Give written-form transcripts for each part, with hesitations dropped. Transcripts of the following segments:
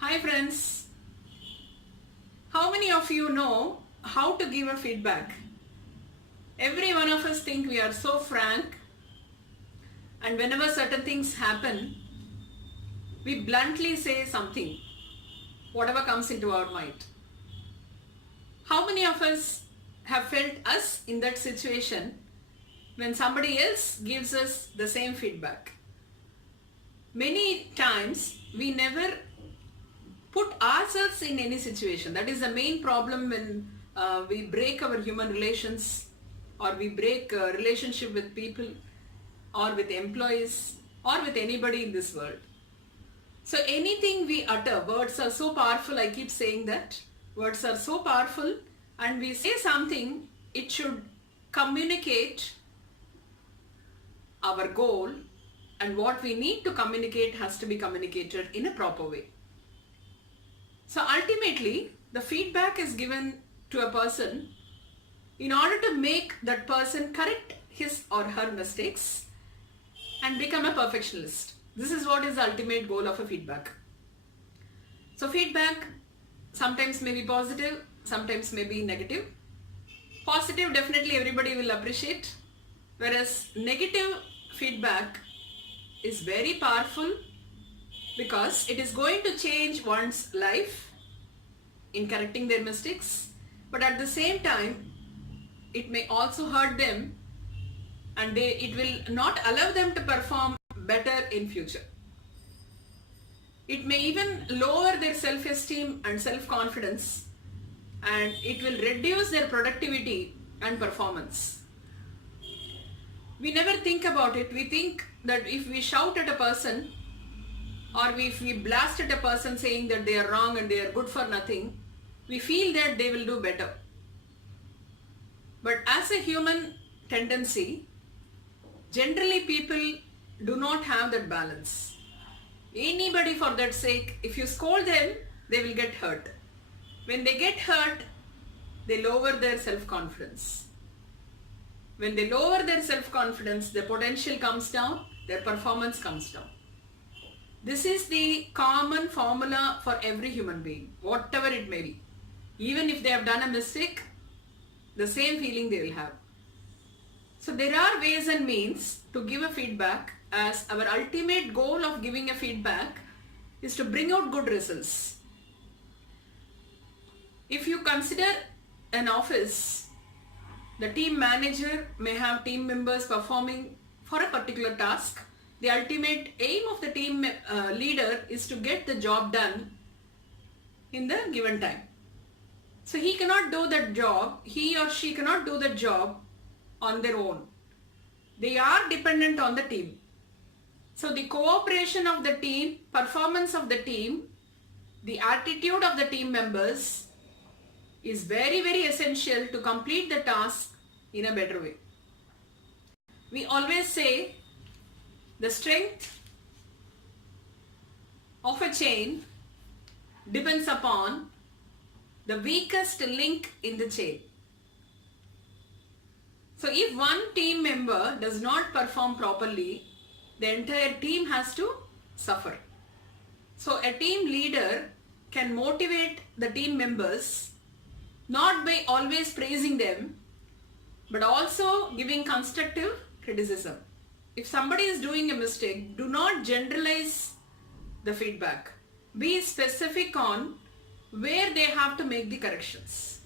Hi friends, how many of you know how to give a feedback? Every one of us think we are so frank, and whenever certain things happen, we bluntly say something, whatever comes into our mind. How many of us have felt us in that situation when somebody else gives us the same feedback? Many times we never put ourselves in any situation. That is the main problem when we break our human relations, or we break a relationship with people or with employees or with anybody in this world. So anything we utter, words are so powerful. I keep saying that words are so powerful, and we say something, it should communicate our goal, and what we need to communicate has to be communicated in a proper way. So ultimately, the feedback is given to a person in order to make that person correct his or her mistakes and become a perfectionist. This is what is the ultimate goal of a feedback. So feedback sometimes may be positive, sometimes may be negative. Positive, definitely everybody will appreciate, whereas negative feedback is very powerful because it is going to change one's life in correcting their mistakes, but at the same time it may also hurt them, and it will not allow them to perform better in future. It may even lower their self-esteem and self-confidence, and it will reduce their productivity and performance. We never think about it. We think that if we shout at a person, or if we blast at a person saying that they are wrong and they are good for nothing, we feel that they will do better. But as a human tendency, generally people do not have that balance. Anybody for that sake, if you scold them, they will get hurt. When they get hurt, they lower their self-confidence. When they lower their self-confidence, their potential comes down, their performance comes down. This is the common formula for every human being, whatever it may be. Even if they have done a mistake, the same feeling they will have. So there are ways and means to give a feedback, as our ultimate goal of giving a feedback is to bring out good results. If you consider an office, the team manager may have team members performing for a particular task. The ultimate aim of the team leader is to get the job done in the given time. So he cannot do that job, he or she cannot do that job on their own. They are dependent on the team. So the cooperation of the team, performance of the team, the attitude of the team members is very, very essential to complete the task in a better way. We always say the strength of a chain depends upon the weakest link in the chain. So if one team member does not perform properly, the entire team has to suffer. So a team leader can motivate the team members not by always praising them, but also giving constructive criticism. If somebody is doing a mistake, do not generalize the feedback. Be specific on where they have to make the corrections.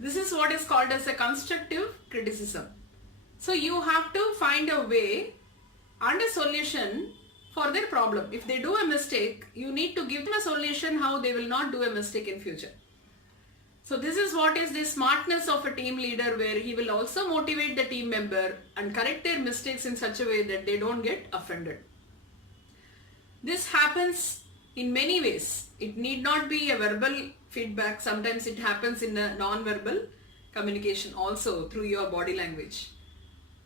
This is what is called as a constructive criticism. So you have to find a way and a solution for their problem. If they do a mistake, you need to give them a solution how they will not do a mistake in future. So this is what is the smartness of a team leader, where he will also motivate the team member and correct their mistakes in such a way that they don't get offended. This happens in many ways. It need not be a verbal feedback. Sometimes it happens in a non-verbal communication also, through your body language.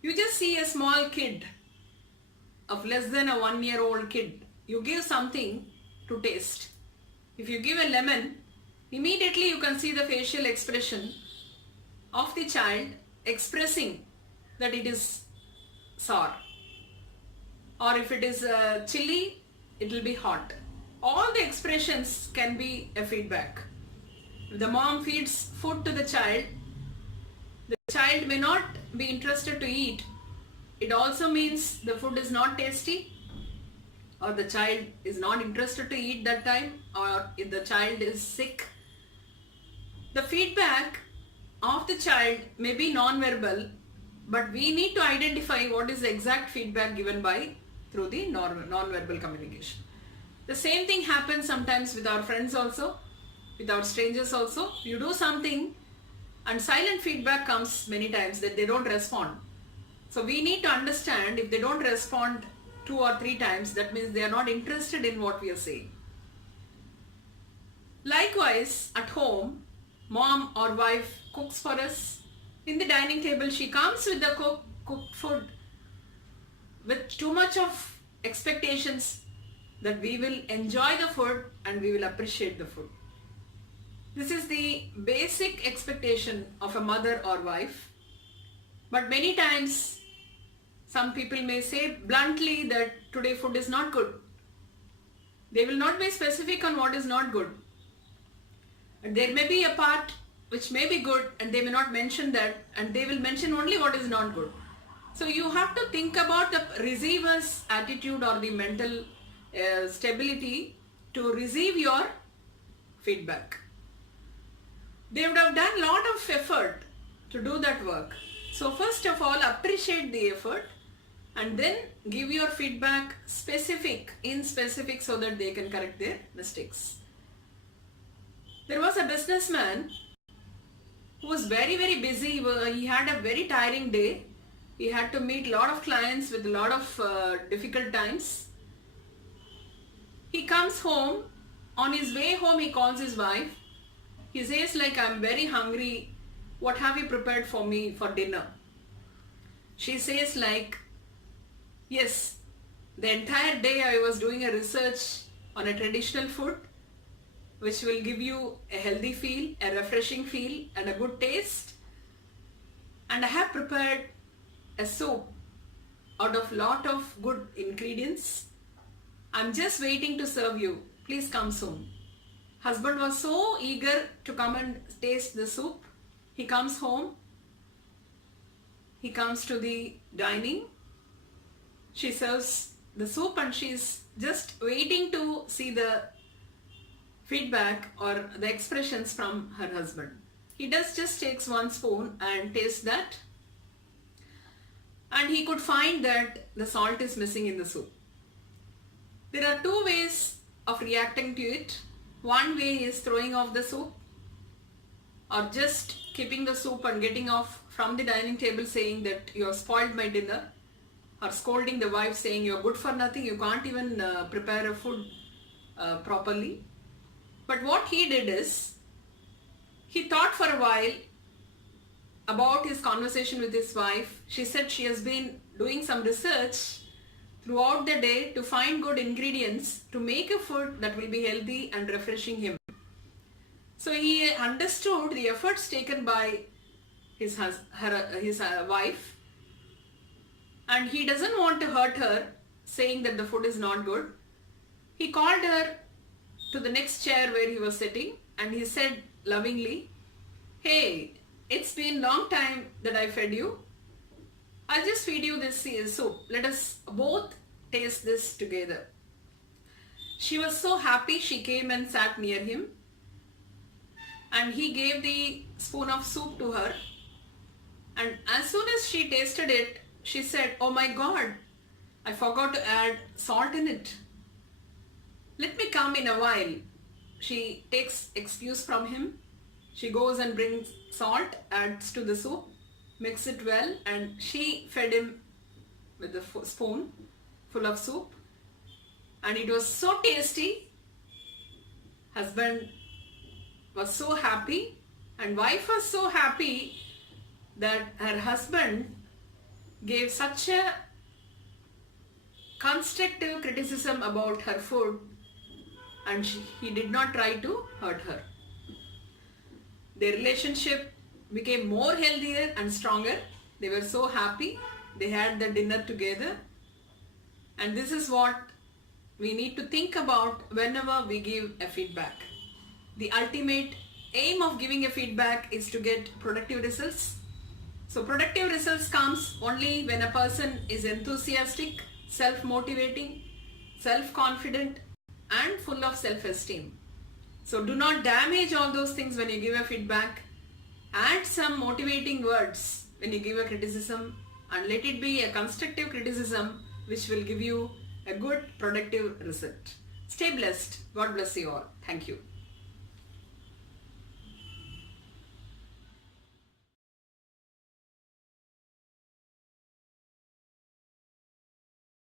You just see a small kid of less than a 1-year-old kid. You give something to taste. If you give a lemon, immediately you can see the facial expression of the child expressing that it is sour. Or if it is chilly, it will be hot. all the expressions can be a feedback. If the mom feeds food to the child may not be interested to eat. It also means the food is not tasty, or the child is not interested to eat that time, or if the child is sick. The feedback of the child may be non-verbal, but we need to identify what is the exact feedback given by through the non-verbal communication. The same thing happens sometimes with our friends also, with our strangers also. You do something and silent feedback comes many times that they don't respond. So we need to understand, if they don't respond 2 or 3 times, that means they are not interested in what we are saying. Likewise, at home, mom or wife cooks for us. In the dining table, she comes with the cooked food with too much of expectations that we will enjoy the food and we will appreciate the food. This is the basic expectation of a mother or wife. But many times, some people may say bluntly that today food is not good. They will not be specific on what is not good. And there may be a part which may be good and they may not mention that, and they will mention only what is not good. So you have to think about the receiver's attitude or the mental stability to receive your feedback. They would have done a lot of effort to do that work. So first of all, appreciate the effort and then give your feedback in specific so that they can correct their mistakes. There was a businessman who was very, very busy. He had a very tiring day. He had to meet a lot of clients with a lot of difficult times. He comes home. On his way home, he calls his wife. He says like, I'm very hungry. What have you prepared for me for dinner? She says like, yes, the entire day I was doing a research on a traditional food which will give you a healthy feel, a refreshing feel and a good taste. And I have prepared a soup out of lot of good ingredients. I'm just waiting to serve you. Please come soon. Husband was so eager to come and taste the soup. He comes home. He comes to the dining. She serves the soup and she's just waiting to see the feedback or the expressions from her husband. He just takes 1 spoon and tastes that. And he could find that the salt is missing in the soup. There are 2 ways of reacting to it. One way is throwing off the soup, or just keeping the soup and getting off from the dining table saying that you have spoiled my dinner, or scolding the wife saying you're good for nothing, you can't even prepare a food properly. But what he did is, he thought for a while about his conversation with his wife. She said she has been doing some research throughout the day to find good ingredients to make a food that will be healthy and refreshing him. So he understood the efforts taken by his wife, and he doesn't want to hurt her saying that the food is not good. He called her to the next chair where he was sitting and he said lovingly, hey, it's been a long time that I fed you. I'll just feed you this soup. Let us both taste this together. She was so happy. She came and sat near him and he gave the spoon of soup to her. And as soon as she tasted it, she said, oh my God, I forgot to add salt in it. Let me come in a while. She takes excuse from him. She goes and brings salt, adds to the soup, mix it well, and she fed him with a spoon full of soup. And it was so tasty. Husband was so happy and wife was so happy that her husband gave such a constructive criticism about her food, and he did not try to hurt her. Their relationship became more healthier and stronger. They were so happy. They had the dinner together. And this is what we need to think about whenever we give a feedback. The ultimate aim of giving a feedback is to get productive results. So productive results comes only when a person is enthusiastic, self-motivating, self-confident and full of self-esteem. So do not damage all those things when you give a feedback. Add some motivating words when you give a criticism and let it be a constructive criticism which will give you a good productive result. Stay blessed. God bless you all. Thank you.